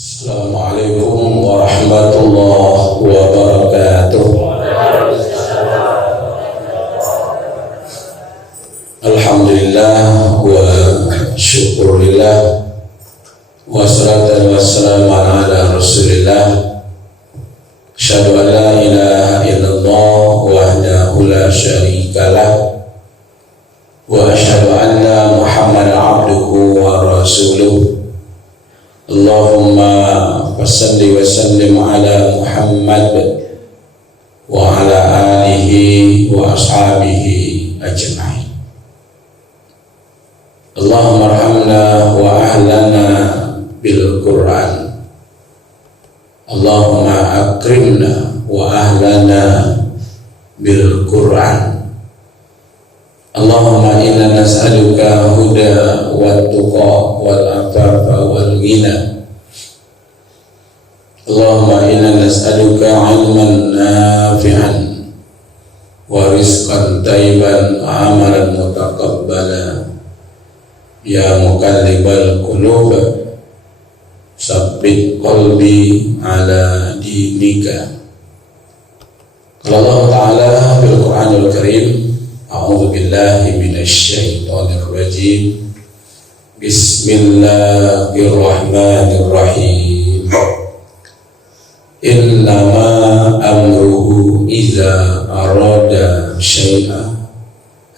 Assalamualaikum warahmatullahi wabarakatuh. Alhamdulillah wa syukurillah, wassalatu wassalamu ala rasulillah. Asyhadu an la ilaha illallah wahdahu la syarikalah, wa asyhadu anna Muhammadan abduhu wa rasuluh. Allahumma salli wa sallim ala Muhammad wa ala alihi wa ashabihi ajma'in. Allahumma arhamna wa ahlana bil Qur'an. Allahumma akrimna wa ahlana bil Qur'an. Allahumma inna nas'aluka huda wa tuqa wal afafa wal ghina. Allahumma inna nas'aluka ilman nafi'an wa rizqan thayyiban wa amalan mutaqabbala. Ya muqallibal qulub, sabbit qalbi ala dinika. Allah Ta'ala bil Qur'anil Karim, a'udzu billahi minasy syaithanir rajim. Bismillahirrahmanirrahim. Innama amruhu idza arada syai'an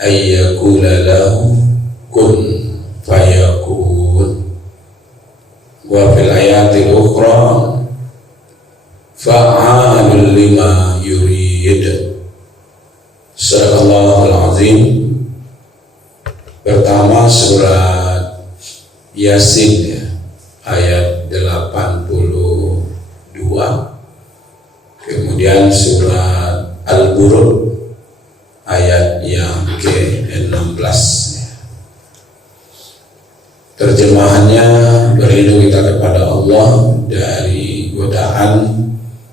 ay yaqula lahu kun fayakun. Wa fil ayatil ukhra fa'alul lima yurid. Sadaqallahul azim. Pertama surat Yasin ya, ayat 82. Kemudian surat Al-Buruj ayat yang ke-16 ya. Terjemahannya, berlindung kita kepada Allah dari godaan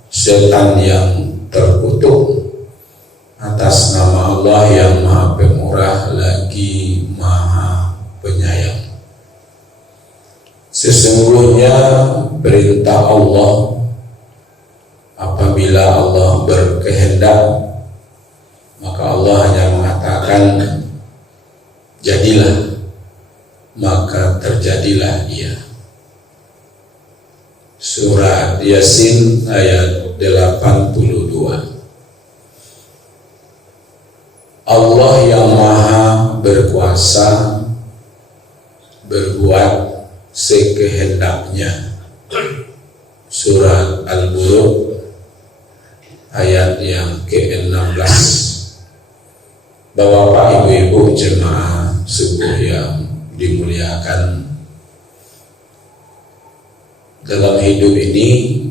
setan yang terkutuk atas nama Allah yang Maha Pemurah lagi Maha Penyayang. Sesungguhnya perintah Allah, apabila Allah berkehendak, maka Allah hanya mengatakan jadilah, maka terjadilah ia. Surat Yasin ayat 82. Allah yang Maha berkuasa berbuat sekehendaknya. Surat Al-Buruj ayat yang ke-16. Bapak ibu-ibu jemaah subuh yang dimuliakan, dalam hidup ini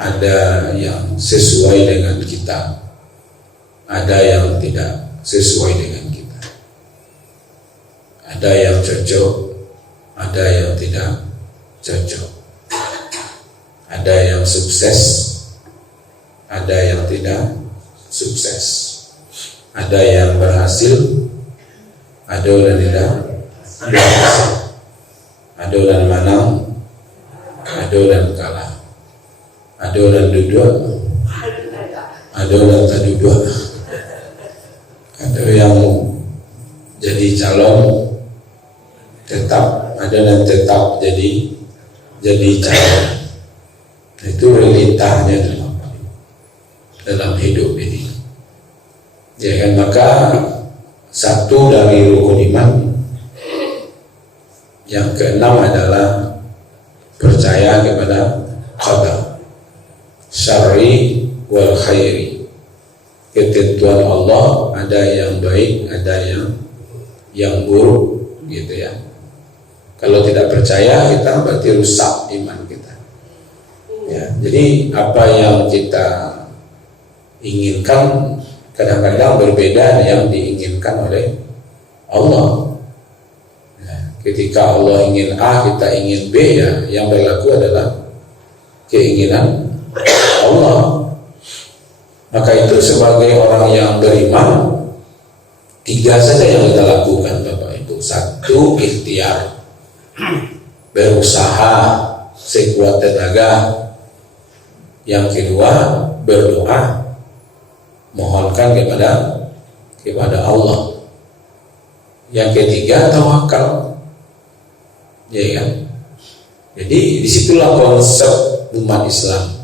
ada yang sesuai dengan kita, ada yang tidak sesuai dengan kita, ada yang cocok, ada yang tidak cocok, ada yang sukses, ada yang tidak sukses, ada yang berhasil, ada yang tidak berhasil, ada yang menang, ada yang kalah, ada yang duduk, ada yang tak duduk, ada yang jadi calon tetap, ada yang tetap jadi calon. Itu realitanya dalam hidup ini. Ya kan, maka satu dari rukun iman yang keenam adalah percaya kepada qadar syar'i wal khairi. Ketentuan Allah, ada yang baik, ada yang buruk gitu ya. Kalau tidak percaya, kita berarti rusak iman kita ya. Jadi apa yang kita inginkan kadang-kadang berbeda dengan yang diinginkan oleh Allah ya. Ketika Allah ingin A, kita ingin B, ya yang berlaku adalah keinginan Allah. Maka itu sebagai orang yang beriman, tiga saja yang kita lakukan Bapak Ibu. Satu, ikhtiar. berusaha sekuat tenaga. Yang kedua, berdoa, mohonkan kepada Allah. Yang ketiga, tawakal. Ya kan? Jadi disitulah konsep umat Islam.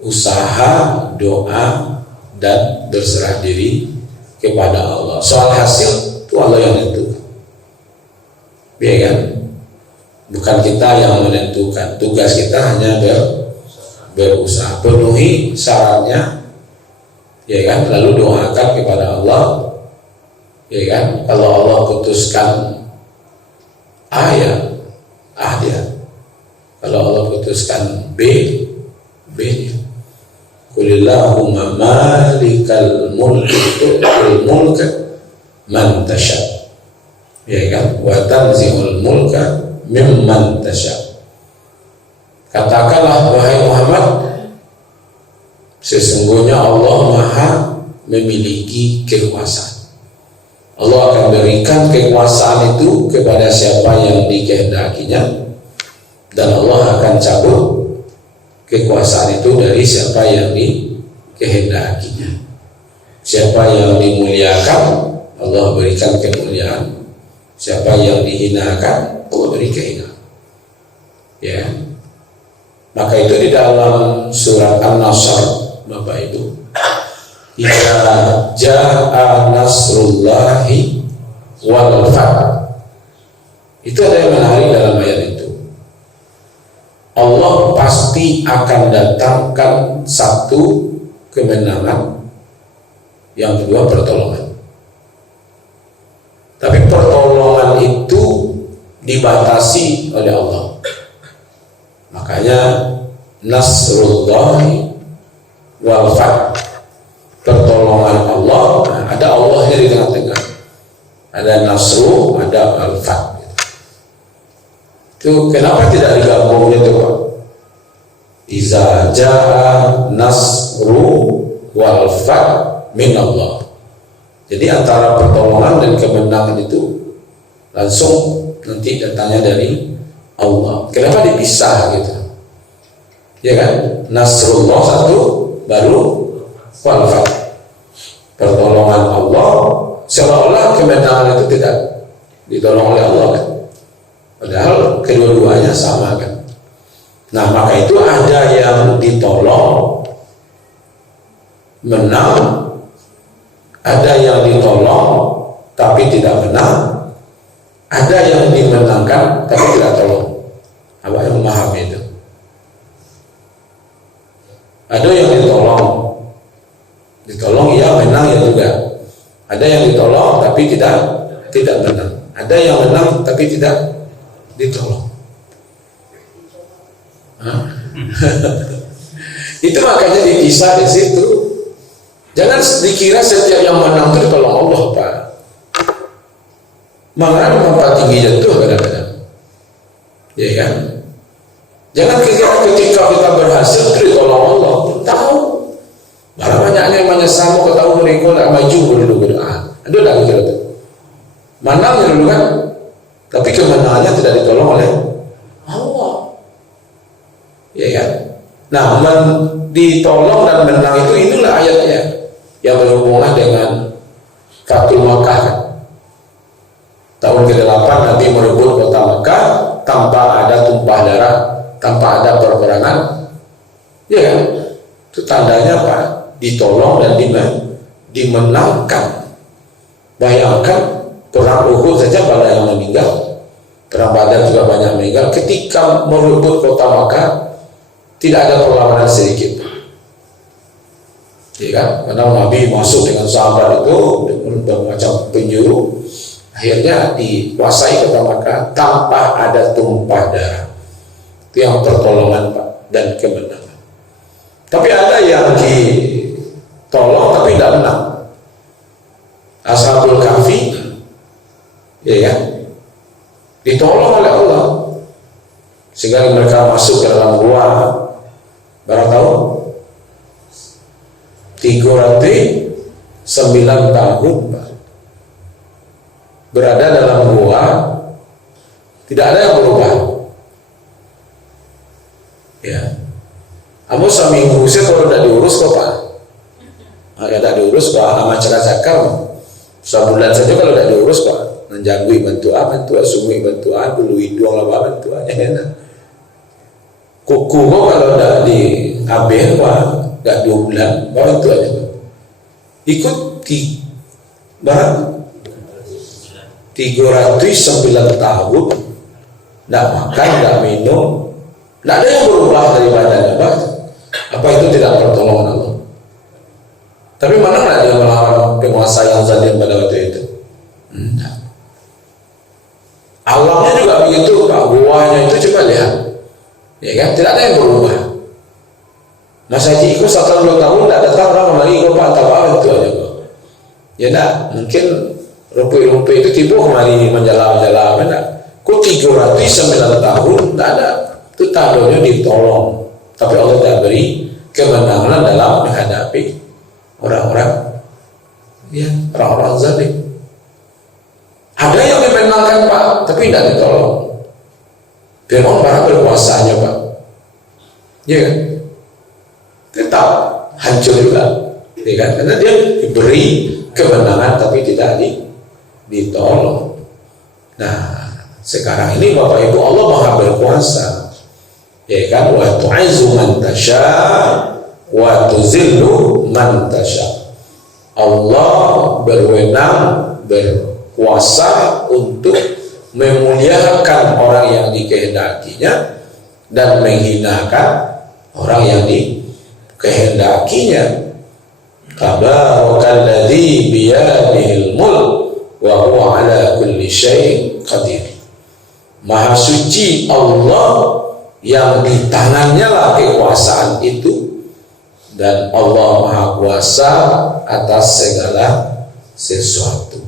Usaha, doa, dan berserah diri kepada Allah. Soal hasil itu Allah yang menentukan. Ya kan? Bukan kita yang menentukan. Tugas kita hanya berusaha, penuhi syaratnya, ya kan, lalu doakan kepada Allah, ya kan. Kalau Allah putuskan A, ya A dia. Kalau Allah putuskan B, B dia. Qulillahumma malikal mulki tu'til mulka man tasha, ya kan, wa tanzihul mulka mimman tasha. Katakanlah wahai Muhammad, sesungguhnya Allah Maha memiliki kekuasaan. Allah akan berikan kekuasaan itu kepada siapa yang dikehendakinya, dan Allah akan cabut kekuasaan itu dari siapa yang dikehendakinya. Siapa yang dimuliakan, Allah berikan kemuliaan. Siapa yang dihinakan, Allah beri kehinaan. Ya. Maka itu di dalam surat An-Nasr, Bapak Ibu, idza jaa nasrullahi wal fath. Itu ada yang menarik dalam ayat itu. Allah pasti akan datangkan satu kemenangan, yang kedua pertolongan. Tapi pertolongan itu dibatasi oleh Allah. Makanya nasrullahi wal fath, pertolongan Allah. Ada Allahnya di tengah-tengah, ada nasru, ada al-fath. Itu kenapa tidak digabungnya itu, Pak? Iza jaa nasru wal fath min Allah. Jadi antara pertolongan dan kemenangan itu langsung nanti datanya dari Allah. Kenapa dipisah gitu? Ya kan? Nasrullah satu, baru wal fath. Pertolongan Allah, seolah-olah kemenangan itu tidak ditolong oleh Allah kan? Padahal kedua-duanya sama kan? Nah, maka itu ada yang ditolong menang, ada yang ditolong tapi tidak menang, ada yang dimenangkan tapi tidak tolong. Apa yang memahami itu? Ada yang ditolong ya menang ya juga. Ada yang ditolong tapi tidak menang. Ada yang menang tapi tidak ditolong. Itu makanya dipisah di situ. Jangan dikira setiap yang menang itu ditolong Allah, Pak. Malah memang tinggi jatuh kadang-kadang. Ya kan? Jangan kira ketika kita berhasil itu ditolong Allah. Tahu. Malah banyaknya yang menyesal mau ketahui mereka tidak maju dulu berdoa. Ada lagi kira itu. Menangnya dulu kan, tapi kemenangannya tidak ditolong oleh Allah. Ya kan? Nah, ditolong dan menang itu inilah ayatnya yang berhubungan dengan Fathul Makkah. Tahun ke-8 Nabi merebut kota Makkah tanpa ada tumpah darah, tanpa ada peperangan. Ya kan? Itu tandanya apa? Ditolong dan dimenangkan. Bayangkan perang Uhud saja pada yang meninggal, perang Badar juga banyak meninggal. Ketika merebut kota Makkah tidak ada perlawanan sedikit. Ya kan? Karena Nabi masuk dengan sahabat itu dengan bermacam penjuru, akhirnya dikuasai kota Makkah tanpa ada tumpah darah. Itu yang pertolongan, Pak, dan kemenangan. Tapi ada yang ditolong tapi tidak menang. Ashabul Kahfi, ya kan? Ditolong oleh Allah sehingga mereka masuk ke dalam gua. Berapa tahun? 309 tahun, Pak. Berada dalam gua Tidak ada yang berubah. Ya. Kamu seminggu saya kalau tidak diurus kok Pak. Kalau tidak diurus Pak, sama cakap-cakap. Sebulan saja kalau tidak diurus Pak, menjangui bantuan, sumui bantuan, bulu hidung lah bantuannya enak. Kuku kok kalau tidak diambil Pak, tidak 2 bulan, bantuannya Pak. Ikut barang 309 tahun, tidak makan, tidak minum, tidak ada yang berubah dari badannya Pak. Apa itu tidak pertolongan Allah? Tapi mana nggak dia melawan penguasa yang zalim pada waktu itu? Alamnya juga begitu Pak, buahnya itu coba lihat, ya kan? Tidak ada yang berubah. Mas Haji ikut 1 tahun tidak datang orang kembali ikut Pak Tabaran itu aja Pak. Ya nak, mungkin rupi-rupi itu tiba kembali menjalan-jalan, mana? Kok 309 tahun tidak ada, itu tadonya ditolong. Tapi Allah tidak beri kemenangan dalam menghadapi orang-orang, ya, orang-orang zalim. Ada yang dimenangkan Pak, tapi tidak ditolong. Fir'aun para berkuasanya Pak, ya kan? Tetap hancur juga, ya kan? Karena dia diberi kemenangan tapi tidak ditolong. Nah, sekarang ini Bapak Ibu, Allah Maha berkuasa, ya kan? Wa tu'izzu man tasya wa tuzillu man tasya. Allah berwenang, berkuasa untuk memuliakan orang yang dikehendakinya dan menghinakan orang yang dikehendakinya. Tabarakalladzi biyadihil mulk wa huwa ala kulli syai'in qadir. Maha suci Allah yang di tangannya lah kekuasaan itu, dan Allah Maha Kuasa atas segala sesuatu.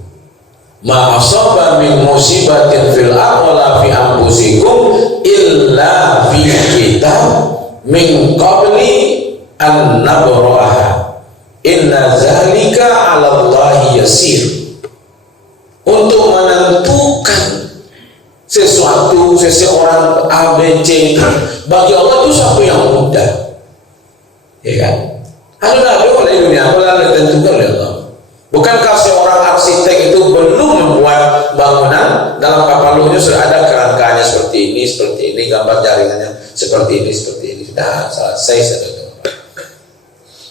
Ma asaba min musibatin fil ardi wala fi anfusikum illa fi kitab min qabli an nabraha inna zalika 'ala Allahi yasir. Untuk menentukan sesuatu, seseorang A, B, C, bagi Allah itu sesuatu yang mudah, ya kan? Ada oleh dunia, Allah ditentukan oleh Allah. Bukankah seorang arsitek itu belum membuat bangunan, dalam kapalnya sudah ada kerangkanya seperti ini, gambar jaringannya seperti ini, sudah selesai saja,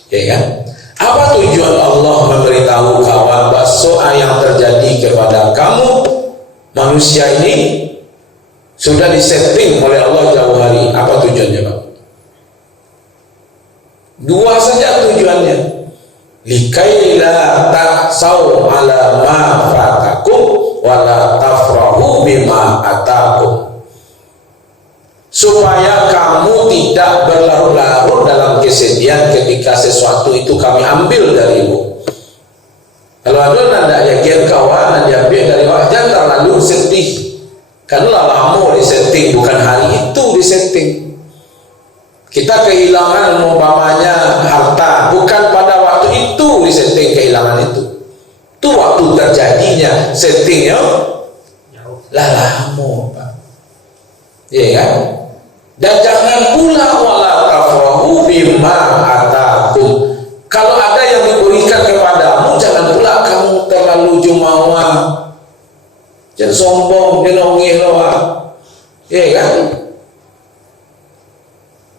ya kan? Apa tujuan Allah memberitahu kawan bahwa yang terjadi kepada kamu manusia ini sudah disetting oleh Allah jauh hari? Apa tujuannya Pak? 2 saja tujuannya. Likaila ta'sau ala ma fatakum wa la tafrahu bima atakum. Supaya kamu tidak berlarut-larut dalam kesedihan ketika sesuatu itu kami ambil darimu. Kalau ada nanda yakin kawan diambil dari wajah terlalu sedih, karena lama disetting, bukan hari itu disetting. Kita kehilangan umpamanya harta, bukan pada waktu itu disetting kehilangan itu. Itu waktu terjadinya settingnya lah lama Pak, iya kan? Dan jangan pula wala tafrahu bima atakum. Kalau ada yang diberikan kepadamu, jangan pula kamu terlalu jumawa, jangan sombong, jenongih loa, iya kan?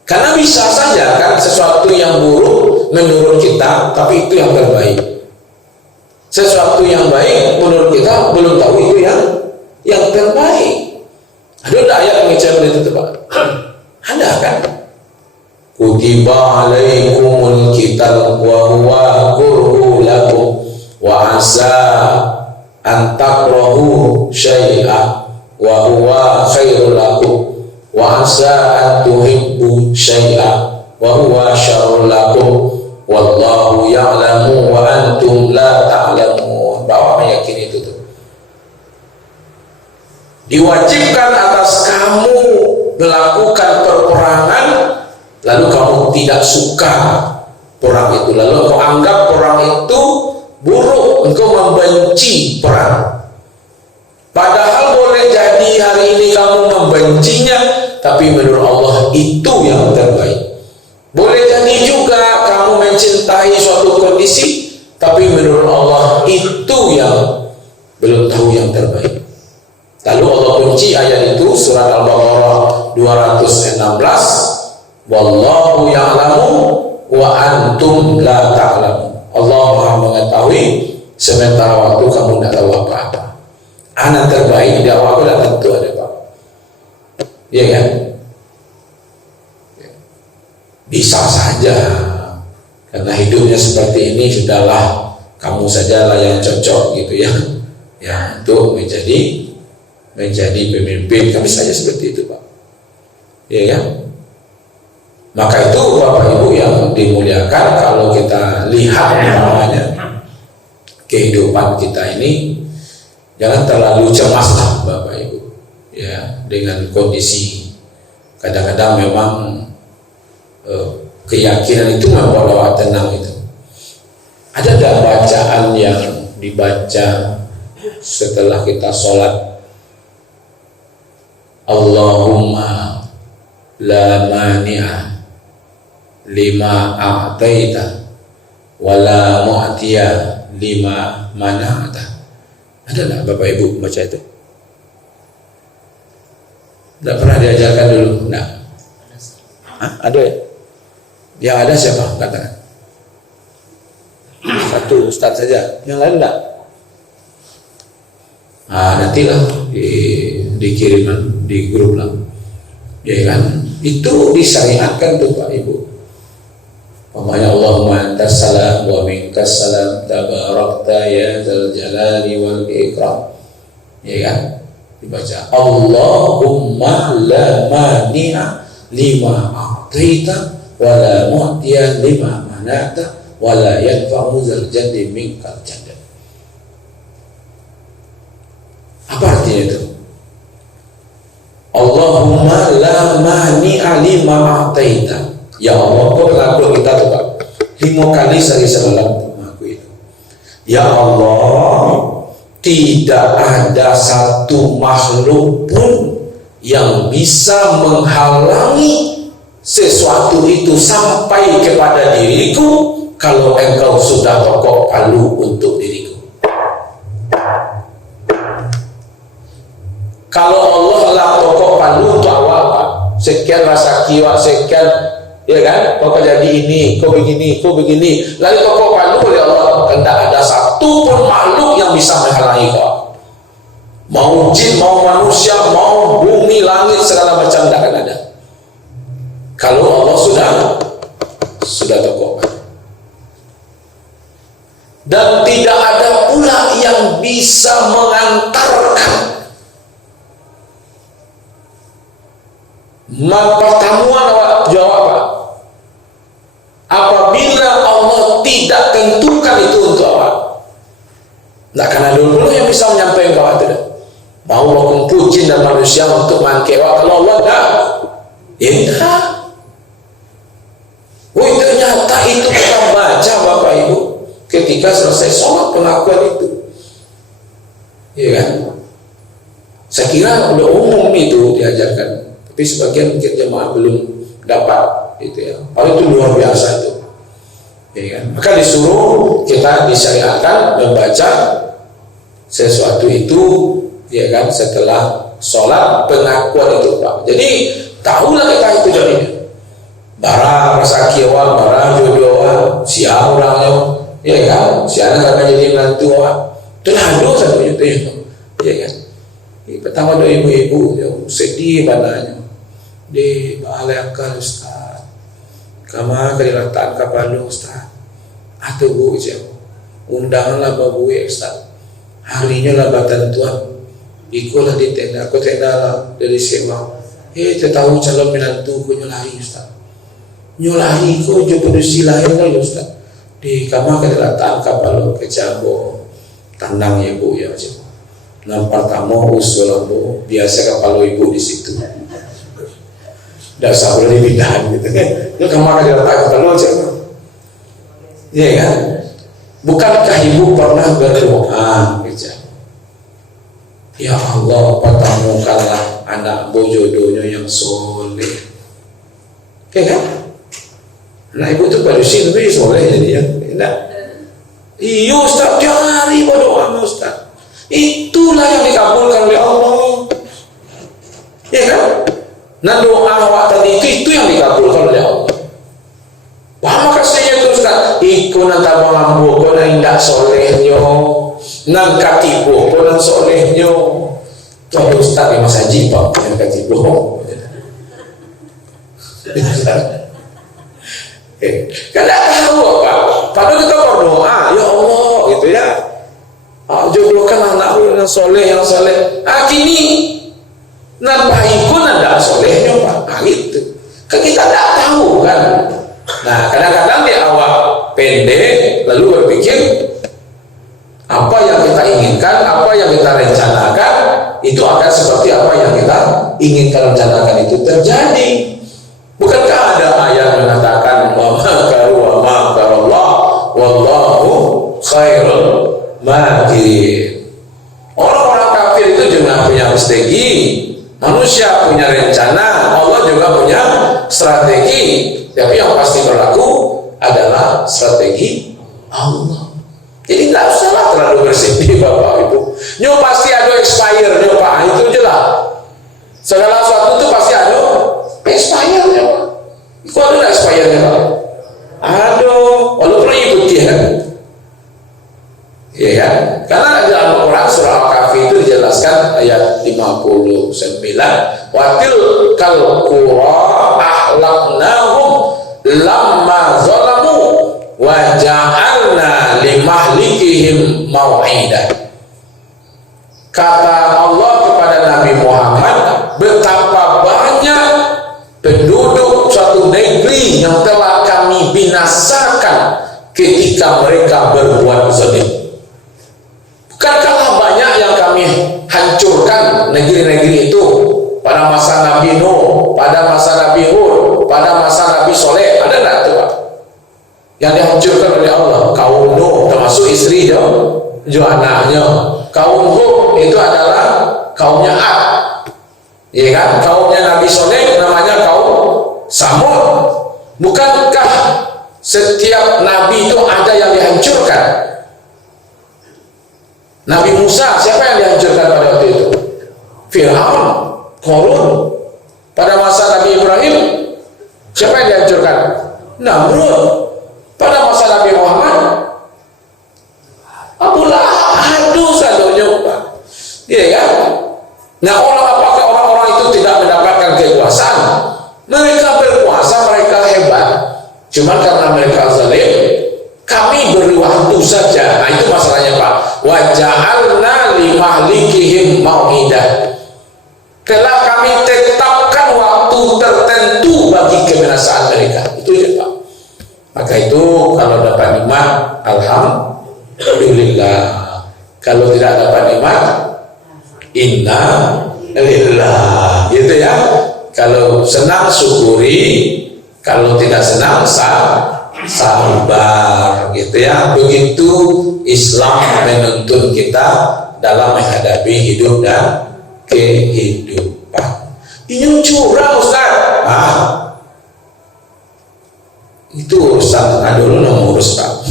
Karena bisa saja kan sesuatu yang buruk menurut kita, tapi itu yang terbaik. Sesuatu yang baik menurut kita belum tahu itu yang terbaik. Ada ayat mengucapkan itu Pak? Ada kan? Kutiba alaikumul kitab wa huwa kurhu lakum wa asa an takrahu syai'a wa huwa khairul lakum wa asa an tuhibbu syai'a wa huwa syarrul lakum wallahu ya'lamu wa antum la ta'lamun. Bahwa meyakini itu tuh diwajibkan atas kamu melakukan peperangan, lalu kamu tidak suka perang itu, lalu kau anggap perang itu buruk, engkau membenci perang, Padahal boleh jadi hari ini kamu membencinya, tapi menurut Allah itu yang terbaik. Boleh jadi juga kamu mencintai suatu kondisi, tapi menurut Allah itu yang belum tahu yang terbaik. Lalu Allah kunci ayat itu, surat Al-Baqarah 216, wallahu ya'lamu wa antum la ta'lamun. Allah Maha mengetahui sementara waktu kamu tidak tahu apa-apa. Anak terbaik di awal tidak tentu ada, Pak. Iya kan? Bisa saja, karena hidupnya seperti ini, sudahlah kamu sajalah yang cocok gitu ya, ya untuk menjadi pemimpin. Kami saja seperti itu, Pak. Iya ya. Maka itu Bapak Ibu yang dimuliakan, kalau kita lihat namanya kehidupan kita ini, jangan terlalu cemas lah Bapak Ibu ya dengan kondisi. Kadang-kadang memang keyakinan itu membawa tenang itu. Ada tak bacaan yang dibaca setelah kita sholat? Allahumma la mani'a lima a'taita wa la mu'tiya lima mana'ta. Ada tak Bapak Ibu baca itu? Tidak pernah diajarkan dulu? Tidak. Ada ya? Yang ada siapa? Katakan. Satu Ustaz saja. Yang lain enggak? Nantilah dikirim di grup lah. Ya kan? Itu disyariatkan tuh Pak Ibu. Pokoknya Allahumma antas salam wa minkas salam tabarakta ya dzal jalali wal ikram. Ya kan? Dibaca Allahumma la mani'a lima a'taita wa la mu'tiya lima mana'ta wa la yanfa'u dzal jaddi minkal jadd. Apa artinya itu? Allahumma la mani'a lima a'taita. Ya Allah, kau berlaku kita tuh Pak 5 kali saya salam mengaku itu. Ya Allah, tidak ada satu makhluk pun yang bisa menghalangi sesuatu itu sampai kepada diriku kalau engkau sudah ketok palu untuk diriku. Kalau Allah lah ketok palu untuk awal Pak, sekian rasa kiwa, sekian ya kan, kau jadi ini, kau begini, lalu kau palu oleh Allah, tidak ada satu pun makhluk yang bisa menghalangi kau. Mau jin, mau manusia, mau bumi, langit, segala macam tidak akan ada. Kalau Allah sudah tokoh. Dan tidak ada pula yang bisa mengantarkan pertemuan jawaban apabila Allah tidak tentukan itu untuk awak. Tidak akan ada dulu yang bisa menyampaikan kau itu. Mau mengumpul jin dan manusia untuk mangkewak, kalau Allah tidak, ya tidak. Ternyata itu kita baca Bapak Ibu ketika selesai sholat pengakuan itu, ya kan? Saya kira udah umum itu diajarkan, tapi sebagian mungkin jemaah belum dapat itu ya. Itu luar biasa itu, ya kan? Maka disuruh kita disyariatkan membaca sesuatu itu, ya kan, setelah sholat pengakuan itu Pak. Jadi tahulah kita itu jadinya barang rasa kiawan, barang jodohan, siapa orangnya, ya kan, si anak akan jadi menantu orang, terlalu satu itu ya kan. Pertama dari ibu-ibu sedih bananya di balakan Ustaz, kama kelihatan kapal Ustaz, atau bu jauh undanganlah babu Ustaz, harinya lah bantuan, ikulah di tenda, aku tenda lah dari sewa, tahu calon menantu ku nyolahi Ustaz, nyolahi ku jauh lahir lah Ustaz, di kama kelihatan kapal ke Jambo, tandang ya bu ya macam. Nampak tamu usul bu biasa kalau ibu di situ, dasar boleh dipindahan gitu kan? Itu kemana dia letak kalau macam, iya kan? Bukankah ibu pernah berdoa kerja? Ya Allah, pertemukanlah anak jodohnya yang soleh. Oke kan? Nah ibu itu pada sini lebih soleh jadi ya. Tidak. Iya Ustaz, cari berdoa Ustaz. Itulah yang dikabulkan oleh Allah. Ya kan? Nah doa awak tadi itu yang dikabulkan oleh Allah. Paham kasihnya itu Ustaz? Iku nanta mengambu, kau indah solehnya, nang katibu, kau nang solehnya. Tuh ada Ustaz yang masa jipang yang katibu. Karena tahu apa? Padahal kita berdoa, ya Allah, gitu ya. Jodohkan anakku yang soleh. Kini nan baikku nanda solehnya Pak. Gitu. Kan kita tidak tahu kan. Nah, kadang-kadang di awal pendek lalu berpikir apa yang kita inginkan, apa yang kita rencanakan itu akan seperti apa yang kita inginkan rencanakan itu terjadi. Bukankah ada ayat mengatakan wa makarallah wallahu khairul makirin. Orang-orang kafir itu juga punya strategi, manusia punya rencana, Allah juga punya strategi. Tapi yang pasti berlaku adalah strategi Allah. Jadi nggak usahlah terlalu bersedih Bapak Ibu. Nyo pasti ada expire nyo Pak, itu jelas. Segala sesuatu itu pasti ada expire-nya Pak. Kok ada expire-nya Pak? Aduh, walaupun ikuti kan? Iya kan? Karena dalam Al-Quran surah Al-Kahfi itu dijelaskan ayat 59. Watil kal qura ahlaknahum lamma zalamu wa ja'alna limahlikihim mau'idah. Kata Allah kepada Nabi Muhammad, betapa banyak penduduk suatu negeri yang telah kami binasakan ketika mereka berbuat zalim. Bukankah banyak yang kami hancurkan negeri-negeri itu pada masa Nabi Nuh, pada masa Nabi Hud, pada masa Nabi Soleh? Ada nggak itu Pak? Yang dihancurkan oleh Allah. Kaum Nuh termasuk istrinya, juga anaknya. Kaum Hud itu adalah kaumnya Ad, ya kan? Kaumnya Nabi Soleh namanya kaum Samud. Bukankah setiap Nabi itu ada yang dihancurkan? Nabi Musa, siapa yang dihancurkan pada waktu itu? Fir'aun, Qarun. Pada masa Nabi Ibrahim, siapa yang dihancurkan? Namrud. Pada masa Nabi Muhammad, Abu Lahab. Aduh, sadonya Pak. Iya kan? Nah, apakah orang-orang itu tidak mendapatkan kekuasaan? Mereka berkuasa, mereka hebat. Cuma karena mereka zalim, kami beri waktu saja. Nah itu masalahnya Pak. Wa ja'alna limahlikihim mau'idah. Telah kami tetapkan waktu tertentu bagi kebinasaan mereka. Itu ya Pak. Maka itu kalau dapat nikmat, alhamdulillah. Kalau tidak dapat nikmat, inna lillah. Gitu ya. Kalau senang syukuri, kalau tidak senang sabar, gitu ya. Begitu Islam menuntun kita dalam menghadapi hidup dan kehidupan. Ini curang Ustaz. Itu urusan dulu mengurus Pak.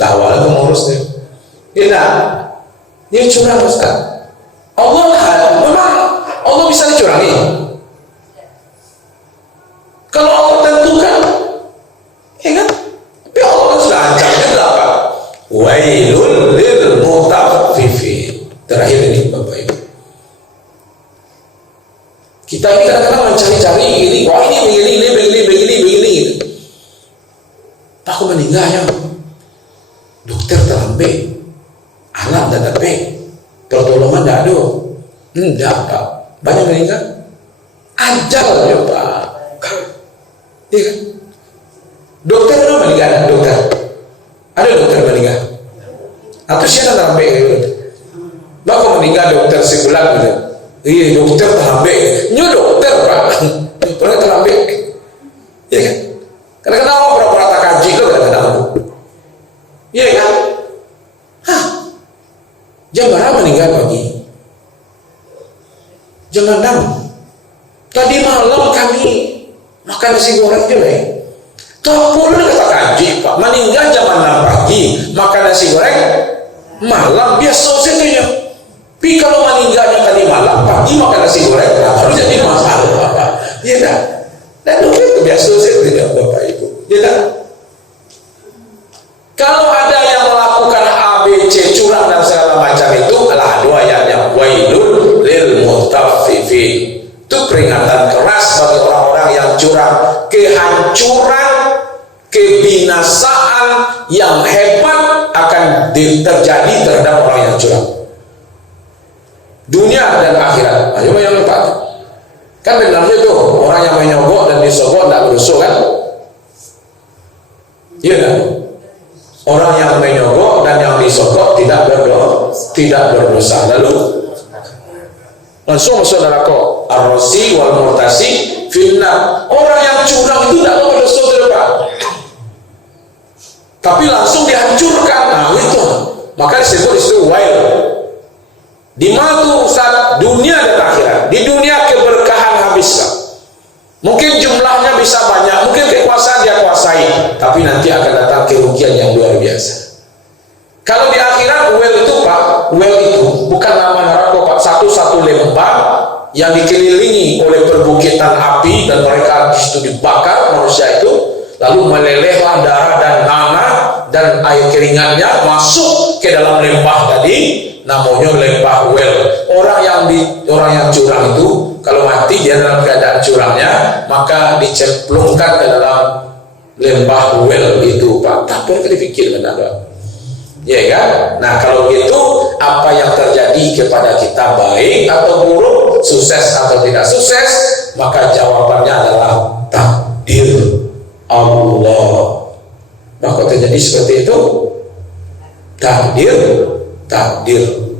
Dakwah mengurus dia. Tidak. Ini curang Ustaz. Memang Allah bisa dicurangi. Kalau Allah tentukan, ya kan? Tapi Allah sudah ancam juga Pak. Wailul lil mutaffifin. Terakhir ini Bapak Ibu. Kita ini kadang-kadang mencari-cari ini, wah ini begini. Aku meninggal ya. Dokter terlambat, alat tidak ada, pertolongan tidak ada. Enggak Pak. Banyak meninggal. Ajal ya Pak. Iya kan? Dokter itu meninggal, dokter. Ada dokter meninggal. Atau siapa terlambat gitu. Bapak meninggal dokter sebulan gitu. Iya dokter terlambat. Nyo dokter Pak. Pernah terlambat. Iya kan? Kadang-kadang orang pura-pura tak kaji itu kadang-kadang. Iya kan? Jam berapa meninggal pagi? Jangan dam. Tadi malam kami makan nasi goreng jelek. Tak boleh kata kaji Pak. Meninggal jam 6 pagi, makan nasi goreng malam biasa saja. Tapi kalau meninggalnya tadi malam, pagi makan nasi goreng, harus jadi masalah Bapak. Iya tak? Dan itu biasa saja Bapak Ibu. Iya tak? Kalau ada yang melakukan A, B, C, curang dan segala macam itu, adalah dua ayat yang wailul lil mutaffifin. Itu peringatan keras bagi orang-orang yang curang. Kehancuran, kebinasaan yang hebat akan terjadi terhadap orang yang curang. Dunia dan akhirat. Nah, cuma yang empat. Kan benarnya itu orang yang menyogok dan disogok tidak berdosa kan? Iya kan? Orang yang menyogok dan yang disogok tidak berdosa. Lalu langsung masuk neraka. Ar-rasi wal murtasi finnar. Orang yang curang itu tidak berdosa terdepan, tapi langsung dihancurkan. Nah itu. Maka disebut itu wail. Di mana tuh Ustaz? Dunia dan akhirat. Di dunia keberkahan habislah. Mungkin jumlahnya bisa banyak, mungkin kekuasaan dia kuasai, tapi nanti akan datang kerugian yang luar biasa. Kalau di akhirat, well itu Pak, well itu bukan nama neraka Pak, satu lembah yang dikelilingi oleh perbukitan api dan mereka itu dibakar manusia itu, lalu melelehlah darah dan tanah dan air keringatnya masuk ke dalam lembah tadi, namanya lembah well. Orang yang curang itu kalau mati dia dalam keadaan curangnya, maka dicemplungkan ke dalam lembah well itu Pak. Tak boleh dipikir benar. Ya kan? Nah kalau gitu, apa yang terjadi kepada kita baik atau buruk, sukses atau tidak sukses, maka jawabannya adalah takdir Allah. Maka terjadi seperti itu, takdir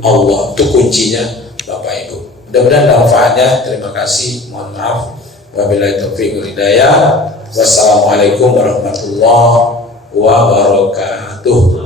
Allah itu kuncinya Bapak Ibu. Mudah-mudahan manfaatnya. Terima kasih. Mohon maaf. Wabillahi taufiq wal hidayah. Wassalamualaikum warahmatullahi wabarakatuh.